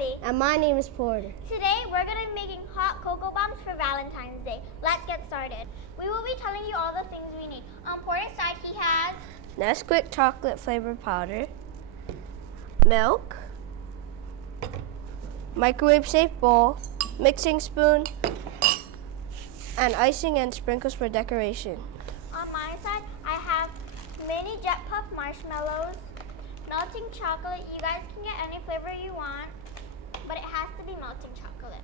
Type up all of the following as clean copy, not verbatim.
Riley. And my name is Porter. Today we're going to be making hot cocoa bombs for Valentine's Day. Let's get started. We will be telling you all the things we need. On Porter's side, he has Nesquik chocolate flavored powder, milk, microwave safe bowl, mixing spoon, and icing and sprinkles for decoration. On my side, I have mini Jet Puff marshmallows, melting chocolate. You guys can get any flavor you want, but it has to be melting chocolate.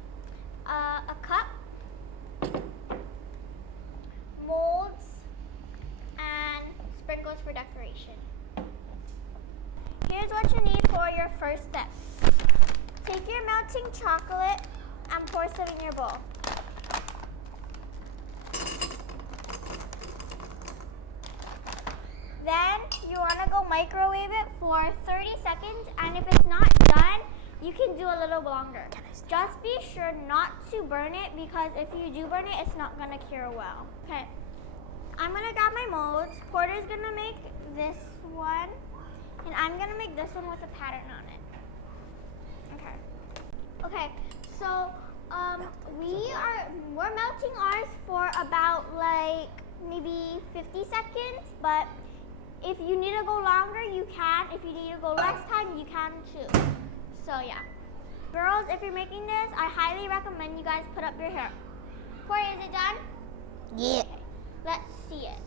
A cup, molds, and sprinkles for decoration. Here's what you need for your first step. Take your melting chocolate and pour some in your bowl. Then you want to go microwave it for 30 seconds, and if it's not done, you can do a little longer. Just be sure not to burn it, because if you do burn it, it's not going to cure well. Okay, I'm going to grab my molds. Porter's going to make this one, and I'm going to make this one with a pattern on it. Okay, so we're melting ours for about like maybe 50 seconds, but if you need to go longer, you can. If you need to go less time, you can too. So yeah. Girls, if you're making this, I highly recommend you guys put up your hair. Corey, is it done? Yeah. Okay, let's see it.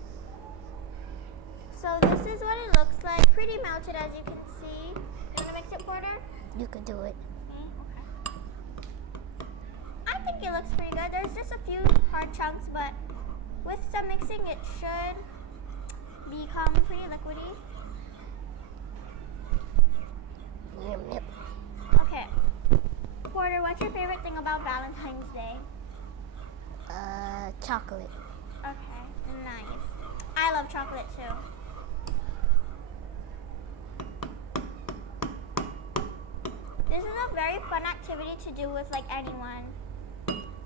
So this is what it looks like. Pretty melted, as you can see. You want to mix it, Porter? You can do it. Okay. I think it looks pretty good. There's just a few hard chunks, but with some mixing, it should become pretty liquidy. Yep, yep. Okay. Porter, what's your favorite thing about Valentine's Day? Chocolate. Okay, nice. I love chocolate too. This is a very fun activity to do with like anyone.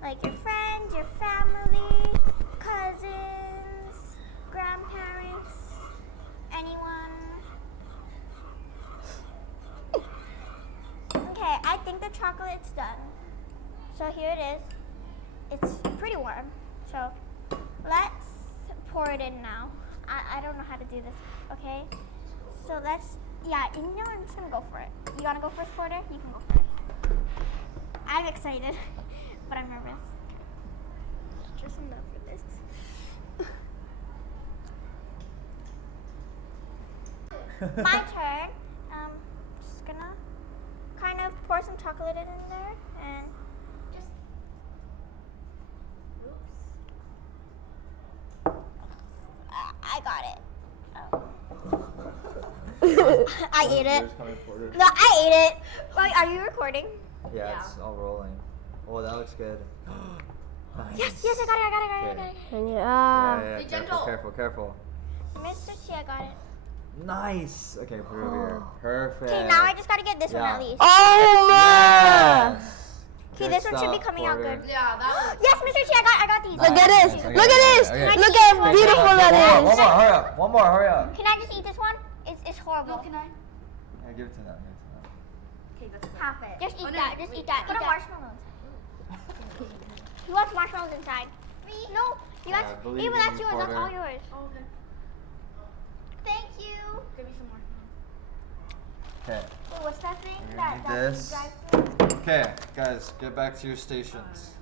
Like your friends, your family, cousins, grandparents, anyone. Okay, I think the chocolate's done. So here it is. It's pretty warm. So let's pour it in now. I don't know how to do this, okay? So let's, I'm just gonna go for it. You wanna go first, Porter? You can go first. I'm excited, but I'm nervous. Just enough for this. My turn. Just gonna kind of pour some chocolate in there and just. Oops. I got it. Oh. I ate it. No, I ate it. Wait, are you recording? Yeah, it's all rolling. Oh, that looks good. Nice. Yes, I got it. Yeah, careful. Mr. T, I got it. Nice. Okay, put it over here. Perfect. Okay, now I just gotta get this one at least. Oh my! Okay, this one should be coming out good. Yeah, that was. Yes, Mr. T, I got these. Look at this! Okay, Look at this! okay. Look how beautiful that One is! more, hurry up. One more, hurry up. Can I just eat this one? It's horrible. No, can I? Yeah, give it to them. Okay, that's good. Half it. Just eat Oh, no, that. Just wait. eat that. Put a marshmallow inside. Who wants marshmallows inside? Me. No. You guys. I believe Even in that's you, yours. That's Porter. all yours. Oh, okay. Thank you. Give me some more. Okay. Wait, what's that thing? We're That gonna need you this. drive through? Okay, guys, get back to your stations.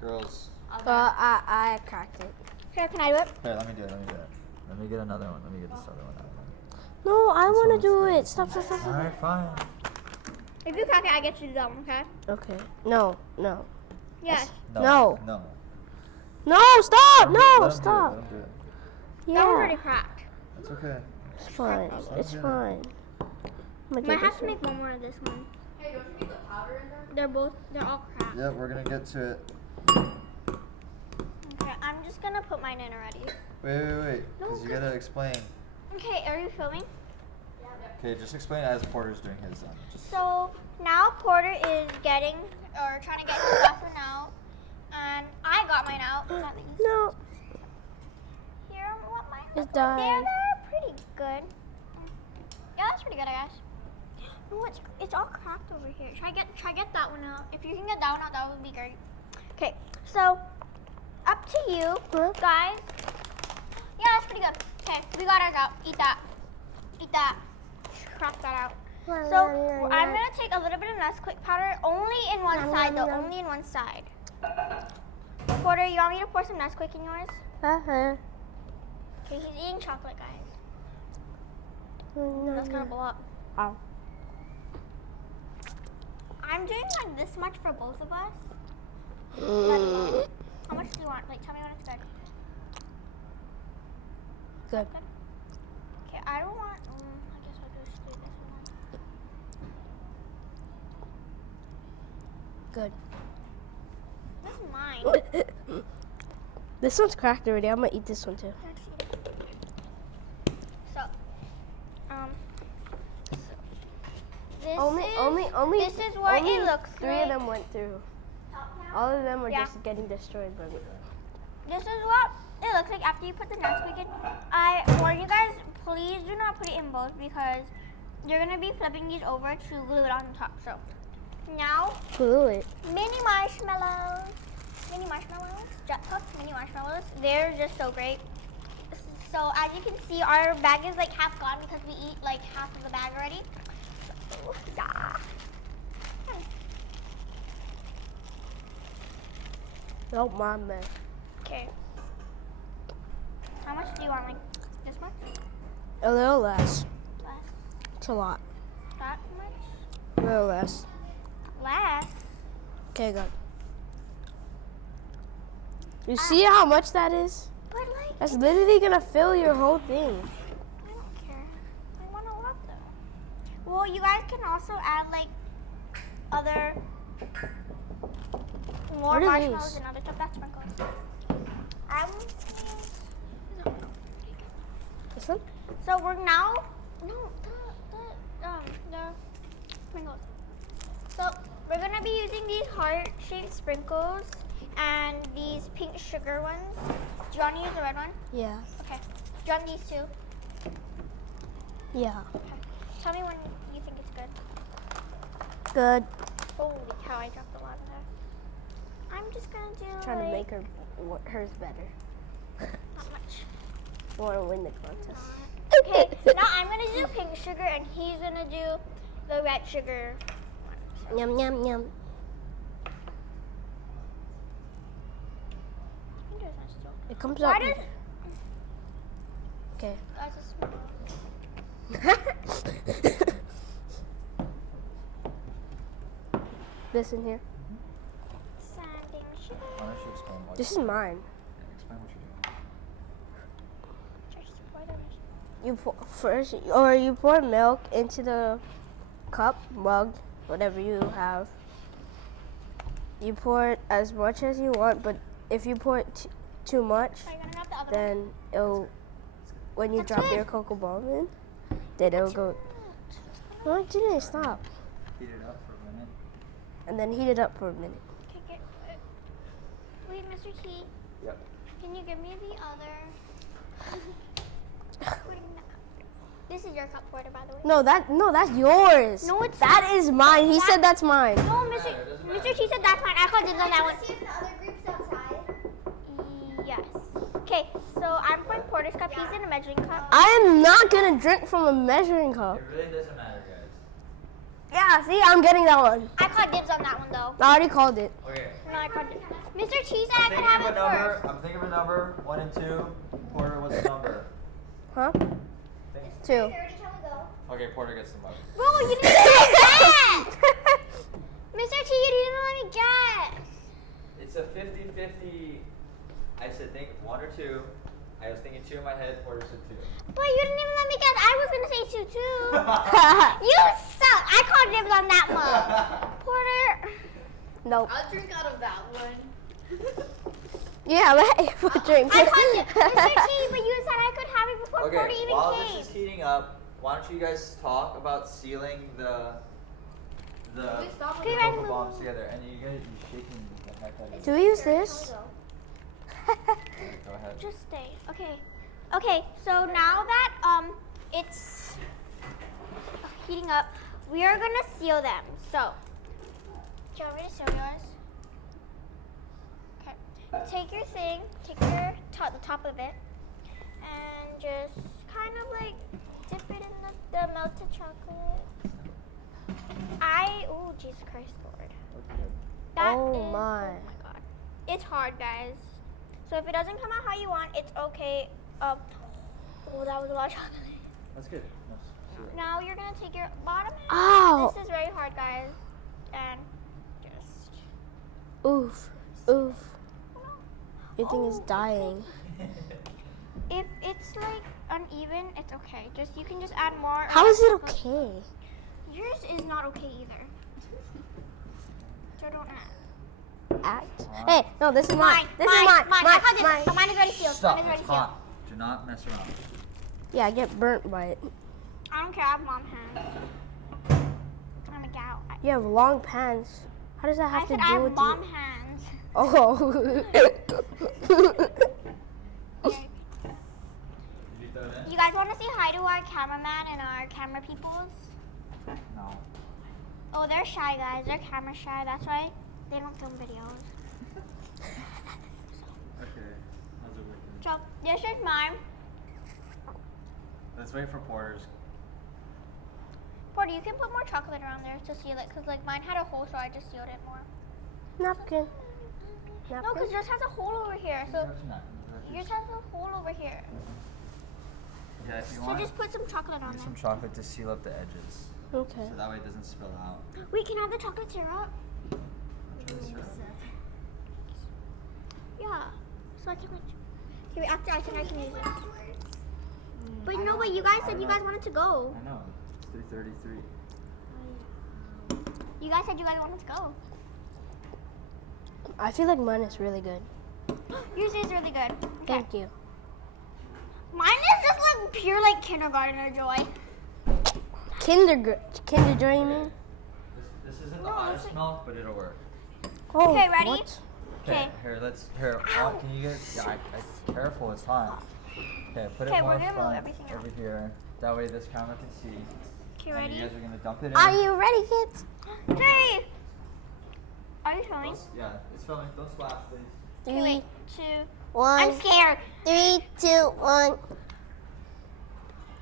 Girls. I cracked it. Here, can I do it? Here, let me do it. Let me get another one. Let me get this other one out. No, I This want one's to do good. it. Stop. Alright, fine. If you crack it, I get you to do that one, okay? Okay. No. Yes. No. No. No, stop! Let No, him stop. Do it. That one's Yeah. already cracked. It's okay. It's fine. It's Yeah. fine. I'm gonna do Might have this to one. make one more of this one. Hey, don't you need the powder in there? They're all cracked. Yep, we're gonna get to it. Okay, I'm just gonna put mine in already. Wait. No, Because you gotta explain. Okay, are you filming? Okay, just explain as Porter's doing his then. Just So now Porter is trying to get his stuff out, and I got mine out. Is that the easy? No. Here, what mine? It's done. They're pretty good. Yeah, that's pretty good, I guess. No, it's all cracked over here. Try get that one out. If you can get that one out, that would be great. Okay, so up to you, guys. Yeah, that's pretty good. Okay, we got ours out. Eat that. Eat that. Crack that out. So I'm gonna take a little bit of Nesquik powder, only in one side though. Only in one side. Porter, you want me to pour some Nesquik in yours? Uh-huh. Okay, he's eating chocolate, guys. That's gonna blow up. Ow. I'm doing like this much for both of us. Let alone. How much do you want? Like, tell me when it's good. Good. Okay, I don't want. I guess I'll just do this one. Good. This is mine. This one's cracked already. I'm gonna eat this one too. So, this Only. This is what only it looks three like. of them went through. All of them were just getting destroyed by me. This is what it looks like after you put the Nesquik in. I warn you guys, please do not put it in both because you're gonna be flipping these over to glue it on top. So now, Glue it. mini marshmallows, Jet Puffs, mini marshmallows. They're just so great. So as you can see, our bag is like half gone because we eat like half of the bag already. So, yeah. Don't mind me. Okay. How much do you want? Like this much? A little less. Less? It's a lot. That much? A little less. Less? Okay, good. You see how much that is? But like, That's literally gonna fill your whole thing. I don't care. I want a lot though. Well, you guys can also add like other more What are marshmallows these? and other stuff. That's sprinkles. This one? So we're now the sprinkles. So we're gonna be using these heart-shaped sprinkles and these pink sugar ones. Do you want to use the red one? Yeah. Okay. Do you want these two? Yeah. Tell me when you think it's good. Good. Holy cow! I dropped a lot of that. I'm just gonna do Trying to like, make hers better. not much. Want to win the contest. Okay, now I'm gonna do pink sugar and he's gonna do the red sugar. Yum yum yum. It comes Why out. does Okay. that's a small. This in here. Sanding sugar. Why don't you explain what This is mine. Explain what you're doing. Just pour them in. You pour first, or you pour milk into the cup, mug, whatever you have. You pour it as much as you want, but if you pour it too much, Are you gonna grab the other one? then it'll, when you That's drop good. your cocoa bomb in, then it'll go. No, I didn't stop. Heat it up for a minute. And then heat it up for a minute. Okay, wait, Mr. T, Yep. can you give me the other? Wait, no. This is your cup, Porter, by the way. No, that's yours. No, it's that is mine. He said that's mine. No, Mr. T said that's mine. I called dibs on that one. See if the other group's outside. Yes. Okay, so I'm pouring Porter's cup. He's in a measuring cup. I am not gonna drink from a measuring cup. It really doesn't matter, guys. Yeah, see, I'm getting that one. I called dibs on that one, though. I already called it. Okay. No, I called dibs. Mr. T said I could have it first. I'm thinking of a number. 1 and 2. Porter, what's the number? Huh? Think. 2. 30, can we go? Okay, Porter gets the mug. Bro, you didn't let me guess! Mr. T, you didn't let me guess! It's a 50-50. I said think 1 or 2. I was thinking 2 in my head. Porter said 2. But you didn't even let me guess. I was gonna say 2 too. You suck. I called dibs on that one. Porter. Nope. I'll drink out of that one. Yeah, let Ava drink. I called dibs. Mr. T, but you said I could have it before Porter Okay, even while came. this is heating up, why don't you guys talk about sealing the We stop with Okay, the guys, cocoa move. bombs together? And you guys be shaking the heck out of Do it. we use this? Go ahead. Just stay. Okay. Okay, so now that it's heating up, we are gonna seal them. So, do you want me to seal yours? Okay. Take your thing, take your the top of it, and just kind of like dip it in the melted chocolate. Oh Jesus Christ, Lord. Oh my. Oh my God. It's hard, guys. So if it doesn't come out how you want, it's okay. Oh, that was a lot of chocolate. That's good. Now you're gonna take your bottom half. Ow. This is very hard, guys. And just. Oof. Oof. Your thing is Oh, dying. If it's like uneven, it's okay. You can just add more. or How less is it chocolate. okay? Yours is not okay either. So don't add. Act. Hey, no, this is mine. This mine, is mine. mine. Mine. No, mine is already sealed. Stop. Mine is already It's sealed. hot. Do not mess around. Yeah, I get burnt by it. I don't care. I have mom hands. I'm a gal. You have long pants. How does that have I to said do I have with mom you? hands. Oh. Okay. Did you throw it in? You guys want to say hi to our cameraman and our camera peoples? No. Oh, they're shy, guys. They're camera shy. That's why they don't film videos. Okay. How's it working? So this is mine. Let's wait for Porter's. Porter, you can put more chocolate around there to seal it, because like mine had a hole, so I just sealed it more. Napkin. No, because yours has a hole over here. So yours Yeah, has a hole over here. if you So want, just put some chocolate on use there. some chocolate to seal up the edges. Okay. So that way it doesn't spill out. We can have the chocolate syrup. Yeah. So I can like. Here, after I think I can use it. But no, but you guys said you guys wanted to go. I know. It's 3:33. You guys said you guys wanted to go. I feel like mine is really good. Yours is really good. Okay. Thank you. Mine is just like pure like kindergartner joy. Kinder Joy, you mean? This isn't No, the hottest it's like- milk, but it'll work. Oh, Okay, ready? What? Okay. Here. Can you get? Yeah, careful. It's hot. Okay, put Okay, it more we're gonna move front everything out. over here. That way this camera can see. Okay, And ready? you guys are gonna dump it in. Are you ready, kids? 3. Are you filming? Yeah, it's filming. Don't splash, please. Okay, wait. 2. 1, I'm scared. 3, 2, 1.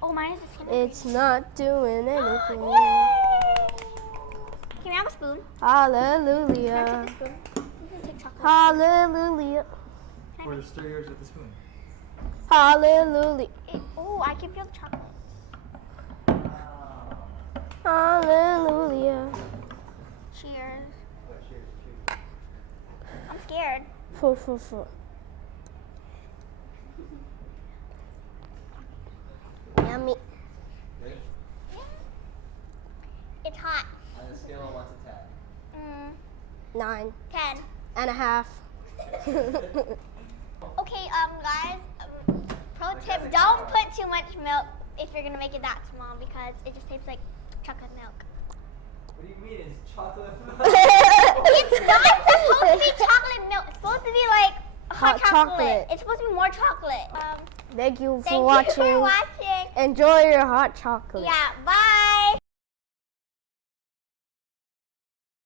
Oh, mine is just gonna. It's not doing anything. Yay! Can we have a spoon? Can I Hallelujah. take the spoon? You can take chocolate. Hallelujah. Or stir yours with the spoon. Hallelujah. Oh, I can feel the chocolate. Hallelujah. Cheers. Oh, cheers. I'm scared. Fuh. Yummy. Ready? It's hot. On a scale of 1 to 10. 9 10. and a half. Okay, guys, pro Look at tip, the don't color. put too much milk if you're gonna make it that small because it just tastes like chocolate milk. What do you mean? It's chocolate milk? It's not supposed to be chocolate milk. It's supposed to be like hot chocolate. chocolate. It's supposed to be more chocolate. Thank you for Thank watching. you for watching. Enjoy your hot chocolate. Yeah, bye.